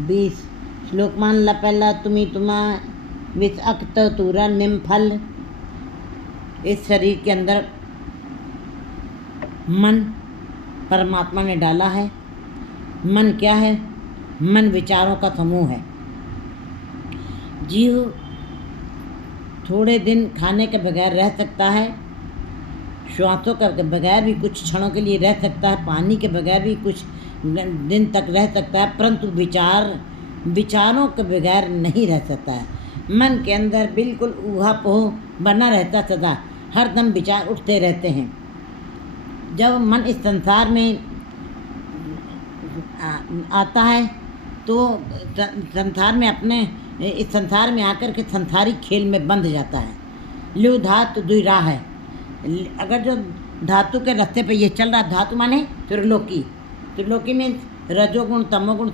20 श्लोक मान ला पहला, तुम्ही तुम्हा विच अक्त तूरा निम फल। इस शरीर के अंदर मन परमात्मा ने डाला है। मन क्या है? मन विचारों का समूह है। जीव थोड़े दिन खाने के बगैर रह सकता है, श्वासों के बगैर भी कुछ क्षणों के लिए रह सकता है, पानी के बगैर भी कुछ दिन तक रह सकता है, परंतु विचारों के बगैर नहीं रह सकता है। मन के अंदर बिल्कुल ऊहापोह बना रहता सदा, हर दम विचार उठते रहते हैं। जब मन इस संसार में आता है तो संसार में इस संसार में आकर के संसारिक खेल में बंध जाता है। ल्यू धातु दुई राह है। अगर जो धातु के रास्ते पे ये चल रहा, धातु माने त्रिलोकी में रजोगुण, तमोगुण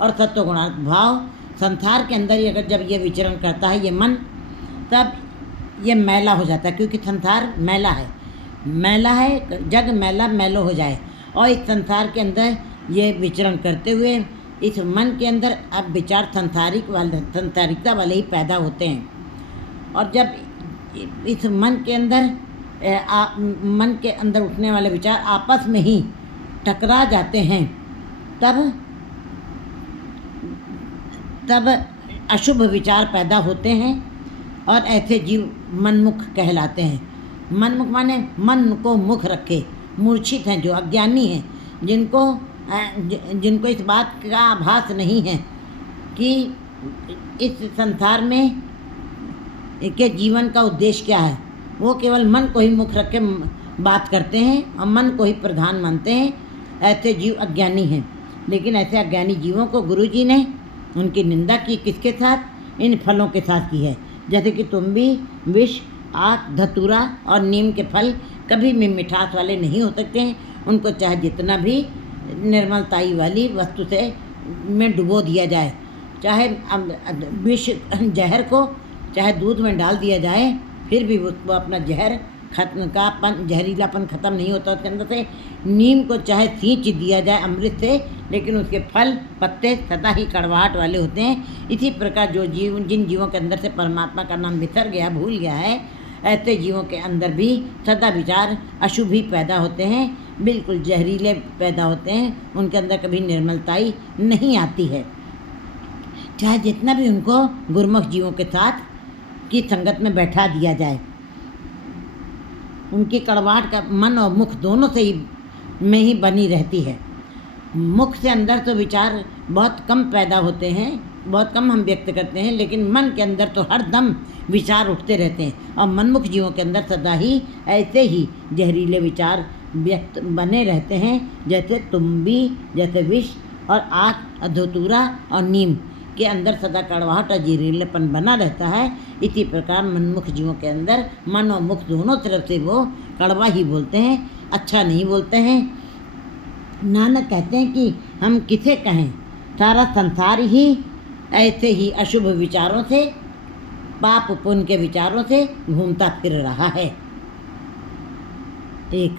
और सत्वगुण भाव संसार के अंदर ही अगर जब ये विचरण करता है ये मन, तब ये मैला हो जाता है, क्योंकि संसार मैला है, जग मैला मैलो हो जाए। और इस संसार के अंदर ये विचरण करते हुए इस मन के अंदर अब विचार संसारिकता वाले ही पैदा होते हैं। और जब इस मन के अंदर उठने वाले विचार आपस में ही टकरा जाते हैं, तब अशुभ विचार पैदा होते हैं और ऐसे जीव मनमुख कहलाते हैं। मनमुख माने मन को मुख रखे, मूर्छित हैं, जो अज्ञानी हैं, जिनको इस बात का आभास नहीं है कि इस संसार में के जीवन का उद्देश्य क्या है। वो केवल मन को ही मुख रख के बात करते हैं और मन को ही प्रधान मानते हैं। ऐसे जीव अज्ञानी हैं। लेकिन ऐसे अज्ञानी जीवों को गुरुजी ने उनकी निंदा की, किसके साथ? इन फलों के साथ की है। जैसे कि तुम भी विष, आक, धतूरा और नीम के फल कभी भी मिठास वाले नहीं हो सकते हैं। उनको चाहे जितना भी निर्मलताई वाली वस्तु से में डुबो दिया जाए, चाहे विष जहर को चाहे दूध में डाल दिया जाए, फिर भी वो अपना जहरीलापन ख़त्म नहीं होता उसके अंदर से। नीम को चाहे सींच दिया जाए अमृत से, लेकिन उसके फल पत्ते सदा ही कड़वाहट वाले होते हैं। इसी प्रकार जिन जीवों के अंदर से परमात्मा का नाम बिसर गया, भूल गया है, ऐसे जीवों के अंदर भी सदा विचार अशुभ ही पैदा होते हैं, बिल्कुल जहरीले पैदा होते हैं। उनके अंदर कभी निर्मलताई नहीं आती है। चाहे जितना भी उनको गुरुमुख जीवों के साथ की संगत में बैठा दिया जाए, उनकी कड़वाहट का मन और मुख दोनों से ही में ही बनी रहती है। मुख से अंदर तो विचार बहुत कम पैदा होते हैं, बहुत कम हम व्यक्त करते हैं, लेकिन मन के अंदर तो हर दम विचार उठते रहते हैं। और मनमुख जीवों के अंदर सदा ही ऐसे ही जहरीले विचार व्यक्त बने रहते हैं, जैसे तुम्बी, जैसे विष और आक, धतूरा और नीम के अंदर सदा कड़वाहट और जहरीलेपन बना रहता है। इसी प्रकार मनमुख जीवों के अंदर मन और मुख दोनों तरफ से वो कड़वा ही बोलते हैं, अच्छा नहीं बोलते हैं। नानक कहते हैं कि हम किसे कहें, सारा संसार ही ऐसे ही अशुभ विचारों से, पाप पुण्य के विचारों से घूमता फिर रहा है। एक